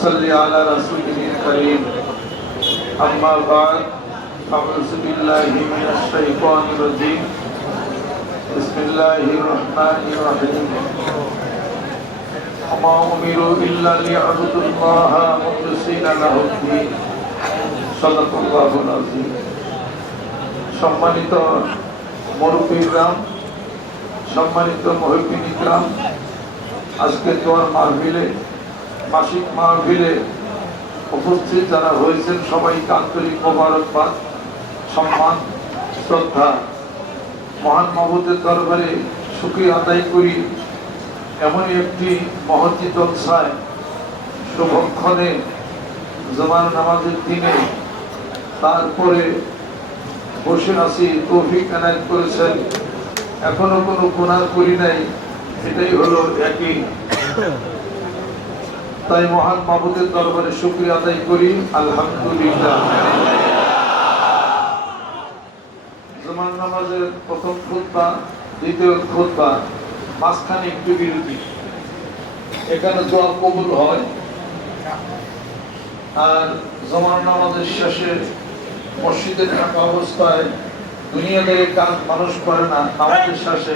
نصلي على رسوله الكريم أما بعد أعوذ بالله من الشيطان الرجيم بسم الله الرحمن الرحيم وما أمروا إلا ليعبدوا الله مخلصين له الدين صدق الله العظيم সম্মানিত মুরব্বীরাম সম্মানিত মহিপিনীরাম আজকে তোমার মাহফিলে মাসিক মাহফিলে উপস্থিত যারা হয়েছেন সবাইকে আন্তরিক মোবারকবাদ, সম্মান, শ্রদ্ধা। মহান মাহবুদের দরবারে সুখী আদায় করি। এমনই একটি মহতি জলসায় শুভক্ষণে জমান নামাজের দিনে তারপরে বসে আছি, তৌফিক এনায়ত করেছেন। এখনও কোনো গুনাহ করি নাই, এটাই হলো একই। তাই মহান মাহবুদের দরবারে শুক্রিয়া আদায় করি, আলহামদুলিল্লাহ। নামাজের প্রথম দ্বিতীয় মাঝখানে একটু বিরতি। এখানে দোয়া কবুল হয়। আর জমান নামাজের শেষে মসজিদের থাকা অবস্থায় দুনিয়াদারি কাজ মানুষ করে না, নামাজের শেষে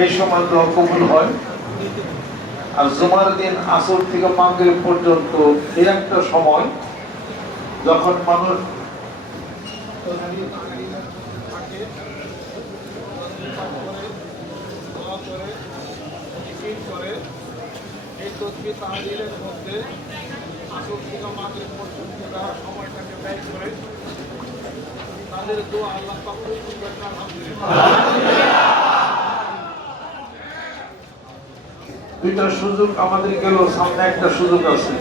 এই সময় দোয়া কবুল হয়। আর জুমার দিন আসর থেকে মাগরিব পর্যন্ত এই একটা সময় যখন মানুষ এই তদবির তাহলিলের মধ্যে পর্যন্ত করে তাদের দোয়া আল্লাহ পাক আলহামদুলিল্লাহ দুইটা সুযোগ আমাদের গেল সামনে একটা সুযোগ আছে।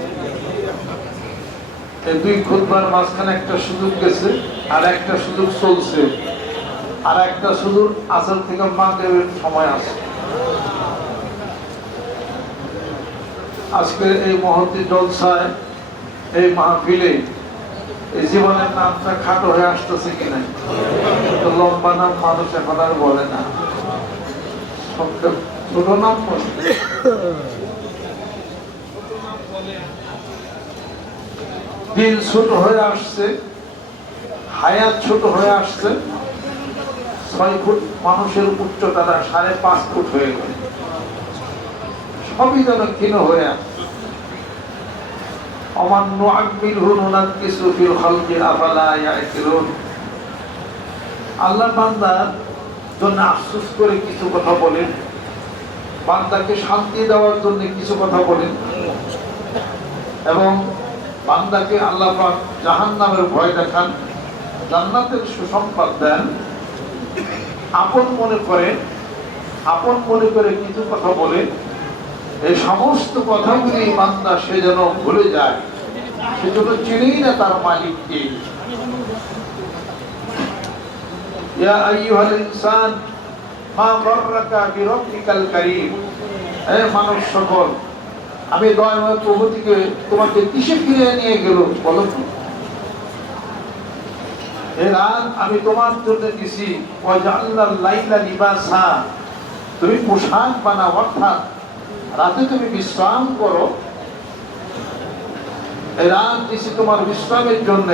দুই খুদবার মাঝখানে একটা সুযোগ গেছে, আর একটা সুযোগ চলছে। আর একটা সুযোগ আসল থেকে মাগরিবের সময় আছে। আজকে এই মহতি জলসায়, এই মাহফিলে এই জীবনের নামটা খাটো হয়ে আসতেছে কিনা লম্বা নাম মানুষ এখন আর বলে না। সবটা দিন ছোট হয়ে আসছে, হায়াত ছোট হয়ে আসছে, ছয় ফুট মানুষের উচ্চতাটা সাড়ে পাঁচ ফুট হয়ে গেল। সবই যেন ক্ষীণ হয়ে আসছে আল্লাহ বান্দার জন্য আফসুস করে কিছু কথা বলেন। বান্দাকে শান্তি দেওয়ার জন্য কিছু কথা বলেন এবং বান্দাকে আল্লাহ পাক জাহান নামের ভয় দেখান, জান্নাতের সুসংবাদ দেন। আপন মনে করেন আপন মনে করে কিছু কথা বলেন এই সমস্ত কথাগুলি বান্দা সে যেন ভুলে যায়। সে যেন চিনেই না তার মালিককে। ইয়া আইয়ুহাল ইনসান আমি তোমাকে কিসে নিয়ে বলো আমি তোমার জন্য তুমি পোশাক বানাও, অর্থাৎ রাতে তুমি বিশ্রাম করো। রাত দিছি তোমার বিশ্রামের জন্য।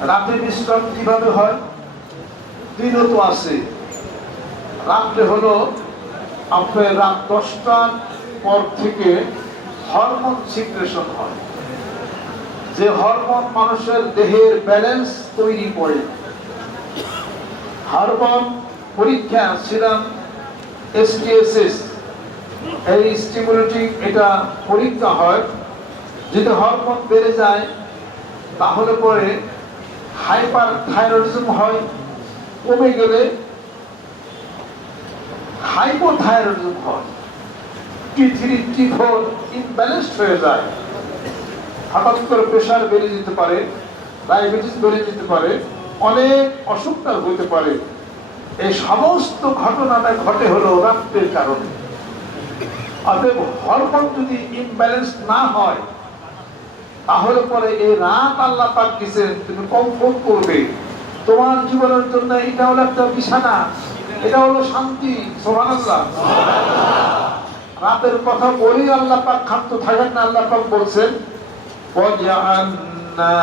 রাতে বিশ্রাম কীভাবে হয়? দিনও তো আছে। রাত্রে হলো আপনার রাত দশটার পর থেকে হরমোন সিক্রেশন হয়। যে হরমোন মানুষের দেহের ব্যালেন্স তৈরি করে। হরমোন পরীক্ষা ছিলাম এসটিএসএস এই স্টিমুলেটিং এটা পরীক্ষা হয়। যদি হরমোন বেড়ে যায়, তাহলে পরে হাইপার থাইরয়েডিজম হয়, কমে গেলে হাইপোথাইরয়েডিজম হয়। টি থ্রি টি হয়ে যায়। হঠাৎ করে প্রেশার বেড়ে যেতে পারে, ডায়াবেটিস বেড়ে যেতে পারে, অনেক অসুখটা হতে পারে। এই সমস্ত ঘটনাটা ঘটে হলো রাত্রের কারণে। অতএব হরমোন যদি ইমব্যালেন্স না হয়, তাহলে পরে এই রাত আল্লাহ পাক দিছেন, তুমি কমফোর্ট করবে। তোমার জীবনের জন্য এটা হলো একটা বিছানা। এটা হলো শান্তি সুবহানাল্লাহ রাতের কথা বলেই আল্লাহ পাক ক্ষান্ত থাকেন না আল্লাহ পাক বলছেন وجعلنا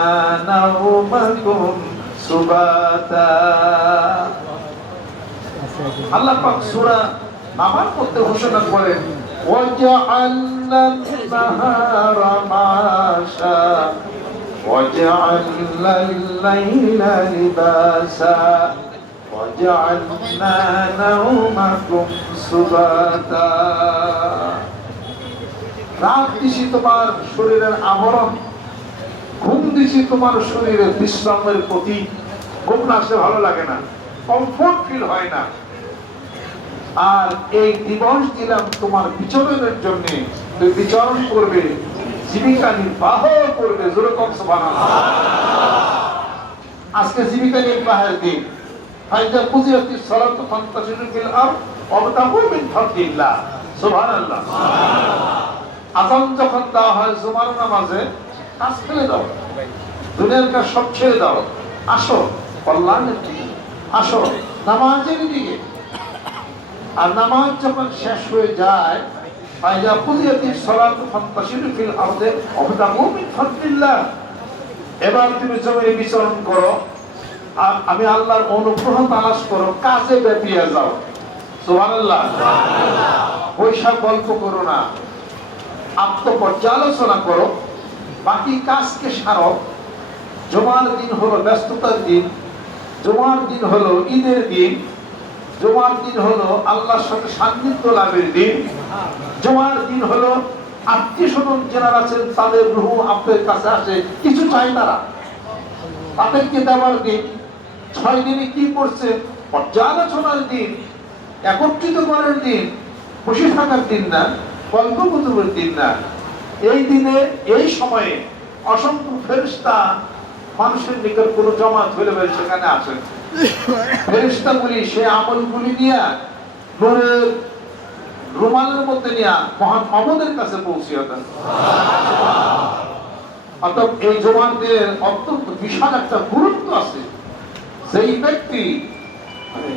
نومكم سباتا আল্লাহ পাক সূরা নামার মধ্যে ঘোষণা করেন وجعلنا النهار معاشا وجعلنا الليل لباسا وجعلنا نومكم سباتا রাত দিছি তোমার শরীরের আবরণ ঘুম দিছি তোমার শরীরে বিশ্রামের প্রতি ঘুম না আসলে ভালো লাগে না কমফোর্ট ফিল হয় না আর এই দিবস দিলাম তোমার বিচরণের জন্য তুমি বিচরণ করবে জীবিকা নির্বাহ করবে যেরকম আজকে জীবিকা নির্বাহের দিন ফাইজা পুজিয়াতি সালাত ফান্তাসিরু ফিল আরদ ওয়াবতাগু মিন ফাদলিল্লাহ সুবহানাল্লাহ। আজান যখন দেওয়া হয় জুমার নামাজে কাজ ফেলে দাও। দুনিয়ার কাজ সব ছেড়ে দাও। আসো কল্যাণের দিকে। আসো নামাজের দিকে। আর নামাজ যখন শেষ হয়ে যায় ফাইজা কুদিয়াতি সালাত ফান্তাশিরু ফিল আরদে ওয়াবতাগু মিন ফাদলিল্লাহ এবার তুমি জমিনে বিচরণ করো। আর আমি আল্লাহর অনুগ্রহ তালাশ করো, কাজে ব্যাপিয়ে যাও। সুবহানাল্লাহ। ওইসব গল্প করো না। আত্মপর্যালোচনা করো। বাকি কাজকে সারো। জমার দিন হলো ব্যস্ততার দিন। জমার দিন হলো ঈদের দিন। জমার দিন হলো আল্লাহর সাথে সান্নিধ্য লাভের দিন। জমার দিন হলো আত্মীয় স্বজন যারা আছেন, তাদের রুহু আপনাদের কাছে আসে, কিছু চাই তারা। তাদেরকে দেওয়ার দিন। ছয় দিনে কি করছে? পর্যালোচনার দিন, একত্রিত করার দিন, বসে থাকার দিন না, গল্প কুতুবের দিন না। এই দিনে, এই সময়ে অসংখ্য ফেরিস্তা মানুষের নিকট কোন জমা ধরে বের সেখানে আসেন। ফেরিস্তাগুলি সে আমলগুলি নিয়ে নূরের রুমালের মধ্যে নিয়ে মহান মামুদের কাছে পৌঁছিয়ে দেন অর্থাৎ এই জমানদের অত্যন্ত বিশাল একটা গুরুত্ব আছে। সেই ব্যক্তি মানে,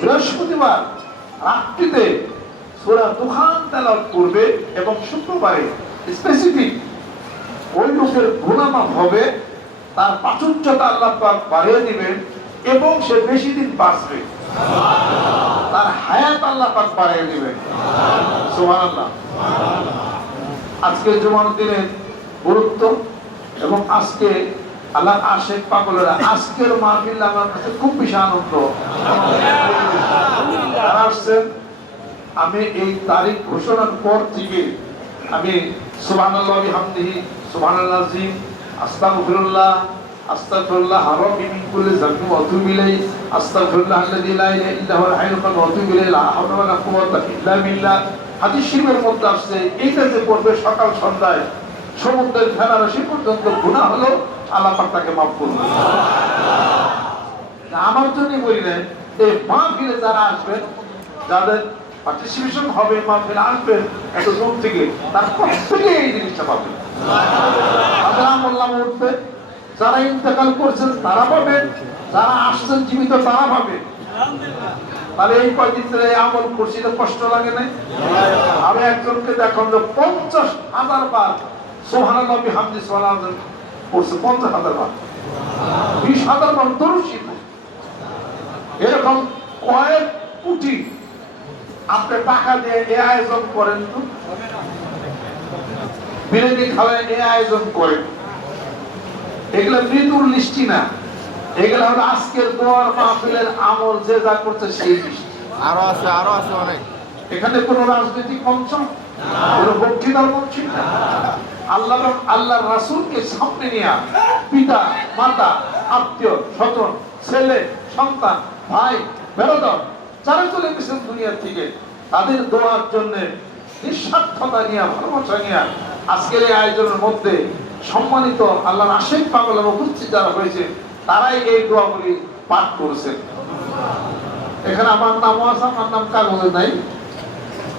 বৃহস্পতিবার রাত্রিতে সুরা দুখান তেলাওয়াত করবে এবং শুক্রবারে স্পেসিফিক ওই লোকের গুণামাপ হবে তার প্রাচুর্যতা আল্লাহ পাক বাড়িয়ে দিবেন এবং সে বেশি দিন বাঁচবে। তার হায়াত আল্লাহ পাক বাড়িয়ে দিবেন। সুবহানাল্লাহ। আজকে জুমার দিনের গুরুত্ব এবং আজকে আল্লাহ আশেক পাগলেরা আজকের মাহফিল আমার কাছে খুব বেশি আনন্দ। আসছেন আমি এই তারিখ ঘোষণার পর থেকে আমি সুবহানাল্লাহ বিহামদিহি সুবহানাল্লাহ আজিম আস্তাগফিরুল্লাহ আস্তাগফিরুল্লাহ হারামি মিন কুল্লি যামবি ওয়া আতুবু ইলাইহি আস্তাগফিরুল্লাহ আল্লাযী লা ইলাহা ইল্লা হুয়াল হাইয়ুল কাইয়্যুম ওয়া আতুবু ইলাইহি লা হাওলা ওয়া লা কুওয়াতা ইল্লা বিল্লাহ। হাদিস শরীফের মধ্যে আসছে এইটা যে পড়বে সকাল সন্ধ্যায় সমুদ্রের ফেরারসি পর্যন্ত গুনাহ হলো আল্লাহ পাক তাকে মাফ করবে আমার জন্য বলি না এই মাহফিলে যারা আসবেন যাদের পার্টিসিপেশন হবে মাহফিলে আসবেন এত থেকে তার প্রত্যেকে এই জিনিসটা উঠবে, যারা ইন্তেকাল করছেন তারা পাবেন যারা আসছেন জীবিত তারা পাবেন তাহলে এই কয়দিন ধরে আমল করছি তো কষ্ট লাগে নাই? আমি একজনকে যে পঞ্চাশ হাজার বার সোহানাল্লাহ বিহামদি সোহান করছে পঞ্চাশ হাজার বার বিশ হাজার বার এরকম কয়েক কোটি আপনি টাকা দিয়ে এ আয়োজন করেন তো? বিরিয়ানি খাওয়ায় এ আয়োজন করেন। এগুলো মৃত্যুর লিস্টি না। এগুলো হলো আজকের দোয়ার মাহফিলের আমল যে যা করছে সেই লিস্টি আরও আছে আরও আছে অনেক। এখানে কোনো রাজনৈতিক মঞ্চ? কোনো বক্তৃতার মঞ্চ? না আল্লাহ আল্লাহ রাসূলকে সামনে নিয়ে পিতা, মাতা, আত্মীয়, স্বজন, ছেলে, সন্তান, ভাই, বেরোদর, যারা চলে গেছেন দুনিয়ার থেকে তাদের দোয়ার জন্য নিঃস্বার্থতা নিয়ে, ভালোবাসা নিয়ে আজকের এই আয়োজনের মধ্যে সম্মানিত আল্লাহর আশেক পাগলের উপস্থিত যারা হয়েছে, তারাই এই দোয়াগুলি পাঠ করেছেন। এখানে আমার নামও আছে, আমার নাম কাগজে নাই,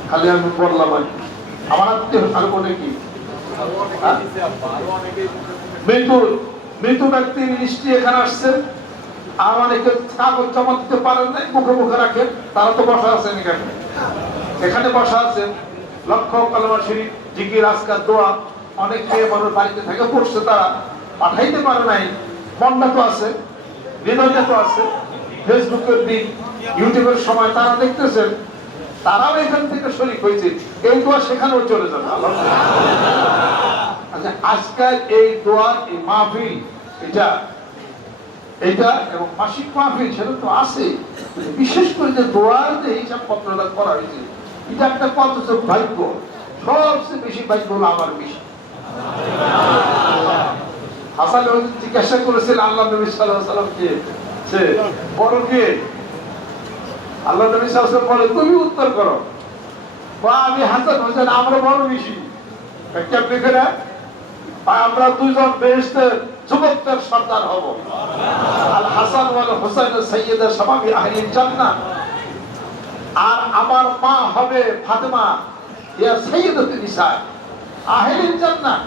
খালি আমি বললাম আমার আত্মীয় আর কি? মৃত্যু লিস্টি এখানে আর অনেকে কাগজ জমা দিতে পারেন নাই, মুখে মুখে তারা তো বসা আছেন এখানে। এখানে বসা আছেন লক্ষ জিকির, আজকার, দোয়া। অনেক মেয়ে মানুষ বাড়িতে পড়ছে তারা। পাঠাইতে পারে নাই। মনটা তো আছে হৃদয়টা তো আছে। ফেসবুকের দিন, ইউটিউবের সময় তারা দেখতেছেন। তারাও এখান থেকে শরিক হয়েছে, এই দোয়া সেখানেও চলে যাবে। আচ্ছা আজকাল এই দোয়া, এই মাহফিল, এটা এটা এবং মাসিক মাহফিল, সেটা তো আছে। বিশেষ করে যে দোয়ার যে হিসাব পত্রটা করা হয়েছে, এটা একটা কত ভাগ্য? সবচেয়ে বেশি ভাগ্য হলো আমার বেশি। হাসান জিজ্ঞাসা করেছিল, আল্লাহ নবী সাল্লাহ সাল্লামকে সে বড় কে আল্লাহ নবী সাল্লাম বলে, তুমি উত্তর করো। বা আমি হাসান হোসেন, আমরা বড় বেশি কেমনি আমরা দুইজন বেহেশতের, যুবকদের সর্দার হব। আল হাসান ওয়াল হোসেন সৈয়দা সবাবি আহলিল জান্নাহ। আর আমার মা হবে ফাতেমা, ইয়া সৈয়দাতুল নিসা আহলিল জান্নাহ।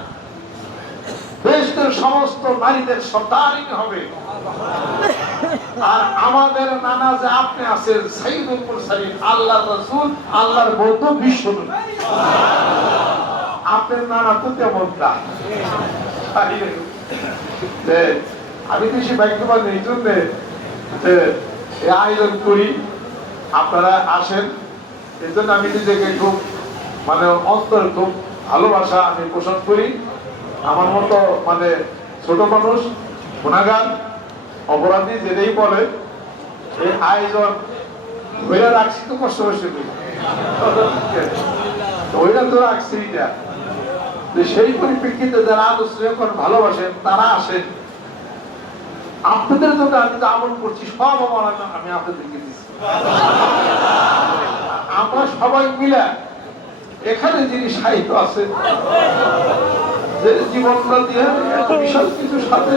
বেহেশতের সমস্ত নারীদের সর্দারিনী হবে। আর আমাদের নানা যে আপনি আছেন, সাইদুল মুরসালিন, আল্লাহর রাসূল, আল্লাহর বৌদ্ধ বিশ্ব আপনার নানা তো তেমন না। আমি বেশি ভাগ্যবান এই জন্যে আয়োজন করি। আপনারা আসেন। এই জন্য আমি নিজেকে খুব মানে অন্তর খুব ভালোবাসা আমি পোষণ করি। আমার মতো মানে ছোট মানুষ গুণাগান অপরাধী যেটাই বলে, এই আয়োজন ওইরা রাখছি তো কষ্ট কষ্ট করি তো রাখছি এটা সেই পরিপ্রেক্ষিতে যারা করে ভালোবাসেন, তারা আসেন। আপনাদের জন্য আমি করছি, সব আমার আমি- আমি আপনাদেরকে দিচ্ছি। আমরা সবাই মিলে এখানে যিনি সাহিত্য আছে যে জীবনটা দিয়ে বিশাল কিছু সাথে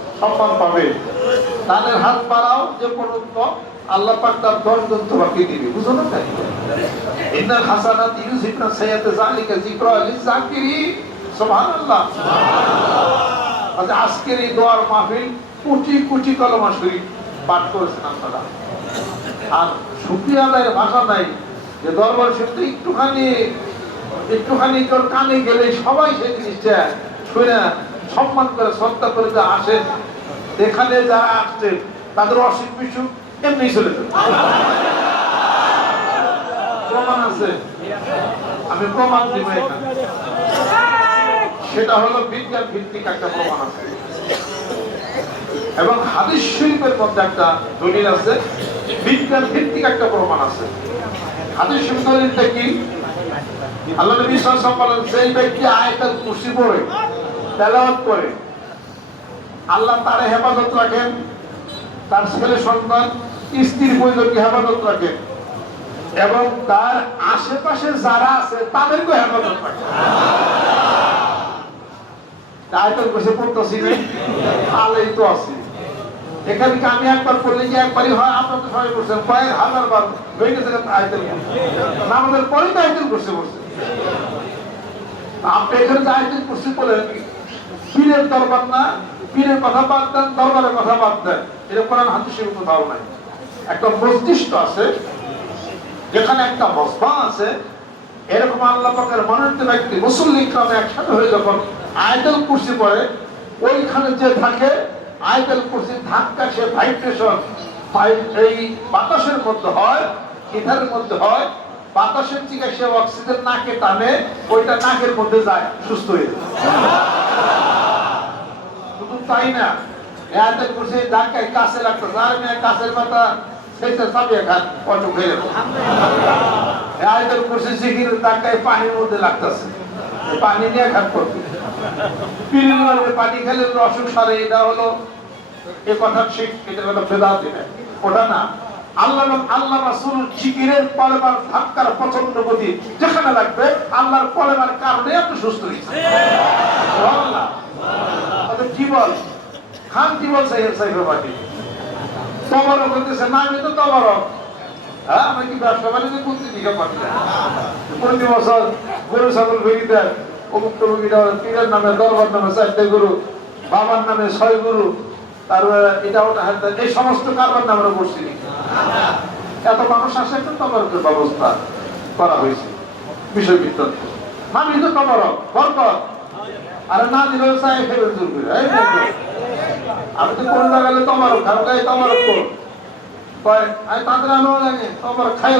সম্মান পাবে। তাদের হাত বাড়াও যে পর্যন্ত আল্লাহ পাক তার দশজন তোমাকে দিবে। বুঝো না তাই? ইন্নাল হাসানাত ইউজিবনা সাইয়াতে যালিকা যিকরা লিযাকিরিন সুবহানাল্লাহ। আচ্ছা আজকের এই দোয়ার মাহফিল কোটি কোটি কলমা শরীফ পাঠ করেছেন আপনারা। আর শুক্রিয়া আদায়ের ভাষা নাই, যে দরবার শরীফ একটুখানি একটুখানি তোর কানে গেলে সবাই সেই জিনিসটা শুনে সম্মান করে শ্রদ্ধা করে আসেন। এখানে যারা আসছে তাদের অসুখ বিসুখ এমনি চলে প্রমাণ আছে? আমি প্রমাণ দিব সেটা হলো বিজ্ঞান ভিত্তিক একটা প্রমাণ আছে। এবং হাদিস শরীফের মধ্যে একটা দলিল আছে, বিজ্ঞান ভিত্তিক একটা প্রমাণ আছে। হাদিস শরীফ দলিলটা কি? আল্লাহ নবী সাল্লাল্লাহু আলাইহি বলেন সেই ব্যক্তি আয়াতুল কুরসি পড়ে, তেলাওয়াত করে আল্লাহ তার হেফাজত রাখেন, তার ছেলে সন্তান, স্ত্রীর পরিজনকে হেফাজত রাখেন, এবং তার আশেপাশে যারা আছে তাদেরকে হেফাজত রাখেন। এখানে একবার পড়লে কি একবারই আপনার সবাই আমাদের আপনি এখানে করছে বলেন না? পীরের কথা বাদ দেন দরবারের কথা বাদ দেন এটা কোরআন হাদিসের কোথাও নাই একটা মস্তিষ্ক আছে, যেখানে একটা মসবা আছে, এরকম আল্লাহ পাকের মনোনীত ব্যক্তি মুসল্লি ক্রমে একসাথে হয়ে যখন আয়তল কুর্সি পড়ে, ওইখানে যে থাকে, আয়তল কুর্সি ধাক্কা, সে ভাইব্রেশন এই বাতাসের মধ্যে হয় ইথারের মধ্যে হয়, বাতাসের থেকে সে অক্সিজেন নাকে টানে, ওইটা নাকের মধ্যে যায়, সুস্থ হয়ে তাই না। আয়তল কুর্সি ধাক্কায় কাছে লাগতো যার মেয়ে কাছের মাথা সেইটা চাপিয়ে খান অটো খেয়ে আয়তল কুর্সি শিখির ধাক্কায় পানির মধ্যে লাগতেছে। পানি নিয়ে খান করবে। পীরের পানি খেলে অসুখ সারে, এটা হলো, এ কথা ঠিক এটা হলো বেদাত এটা ওটা না, আল্লাহ আল্লাহ রাসূল জিকিরের পলেমার ধাক্কার প্রচণ্ড গতি যেখানে লাগবে, আল্লাহর পলেমার কারণে আপনি সুস্থ হয়েছেন সুবহানাল্লাহ। বল। খান কি বলছে এর সাইফে পাটি তবরক করতেছে না, আমি তো তবরক। হ্যাঁ আমি কি ব্যবসা বাণিজ্য করতে দিকে পারি প্রতি বছর গরু, ছাগল ভেঙে দেন অমুক এটা পীরের নামে, দরবার নামে চারটে গরু, বাবার নামে ছয় গরু তারপরে এটা ওটা হ্যাঁ এই সমস্ত কারবার নামে আমরা করছি এত মানুষ আসে তো তবরকের ব্যবস্থা করা হয়েছে। বিষয় বৃত্তান্ত আমি তো তবরক, বরকত। আরে না দিলেও চাই ফেরত আমি তো কোন লাগালে তোমার কারও তোমার আনো খাই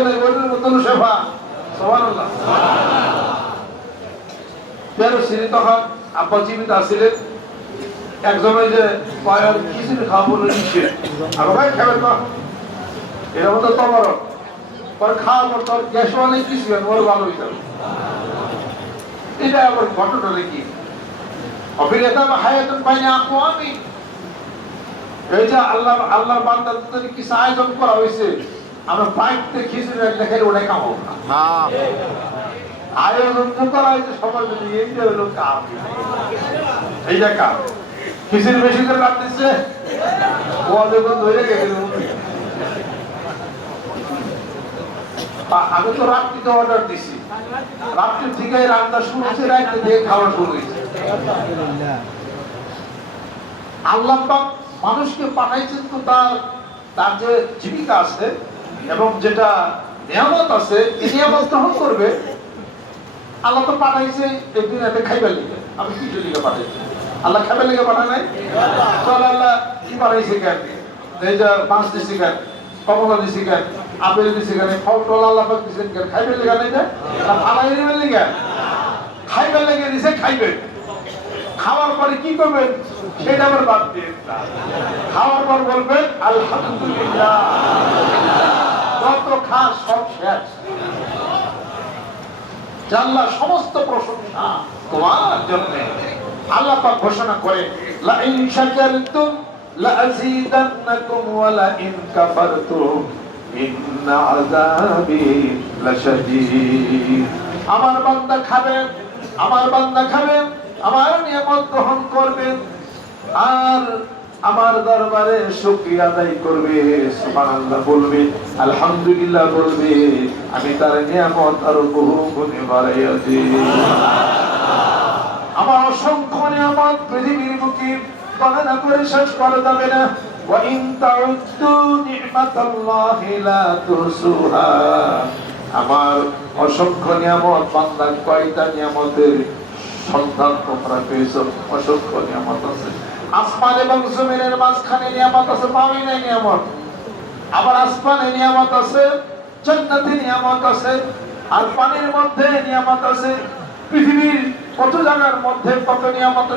জীবিত একজন যে কয় কিছু খাওয়া বলে নিচ্ছে আর ভাই খাবে তো। এর মতো তোমার খাওয়ার পর তোর গ্যাস অনেক কিছু ভালো এটা আবার ঘটনাটা কি অভিনেতা বা হায়াতুন বাইনে আকওয়ামি এই যে আল্লাহ আল্লাহর বান্দাদের কিছু আয়োজন করা হয়েছে। আমরা বাইকতে খিচুড়ি একটা খেলে ওটাই কামাবো না। আয়োজন তো করা হয়েছে সবার জন্য এইটা হলো কাম। এইটা কাম। খিচুড়ি বেশি করে রাত দিচ্ছে ও যখন ধরে গেছে। আমি তো রাত্রিতে অর্ডার দিছি। রাত্রি থেকে রান্না শুরু হয়েছে রাত্রি থেকে খাওয়া শুরু হয়েছে। আল্লাহ মানুষকে পাঠাইছেন তো তার তার যে জীবিকা আছে এবং যেটা নিয়ামত আছে, এই নিয়ামত গ্রহণ করবে। আল্লাহ তো পাঠাইছে এই দুনিয়াতে খাইবার লিগে আমি কিছু লিগে পাঠাইছি। আল্লাহ খাইবার লিগে পাঠায় নাই? আল্লাহ কি পাঠাইছে কেন? এই যে মাছ দিছি কেন? কমলা দিছি কেন? আপেল দিছি কেন ফল টল আল্লাহ নাই না? দিবেন লিগে? দিছে, খাইবেন। খাওয়ার পরে কি করবেন? সেটা আবার বাদ দিয়ে খাওয়ার পর বলবেন, আলহামদুলিল্লাহ। যত সব শেষ। জাল্লা সমস্ত প্রশংসা তোমার জন্য। আল্লাহ পাক ঘোষণা করে লা ইন শাকারতুম লা আযীদান্নাকুম ওয়া লা ইন কাফারতুম। আমার বান্দা খাবেন আমার বান্দা খাবেন আমার নিয়ামত গ্রহণ করবেন আর আমার দরবারে শুকরিয়া আদায় করবে, সুবহানাল্লাহ বলবে, আলহামদুলিল্লাহ বলবে, আমি তার নিয়ামত আরও বহু গুণে বাড়াইয়া দিই আমার অসংখ্য নিয়ামত পৃথিবীর বুকে গণনা করে শেষ করা যাবে না। وَإِن تَعُدُّوا نِعْمَةَ اللَّهِ لَا تُحْصُوهَا আমার অসংখ্য নিয়ামত বান্দা কয়টা নিয়ামতের সন্ধান তোমরা পেয়েছো অসংখ্য নিয়ামত আছে আসমান এবং জমিনের মাঝখানে নিয়ামত আছে পাওয়াই নাই নিয়ামত আবার আসমানে নিয়ামত আছে জান্নাতে নিয়ামত আছে আর পানির মধ্যে নিয়ামত আছে পৃথিবীর কত জায়গার মধ্যে কত নিয়ামত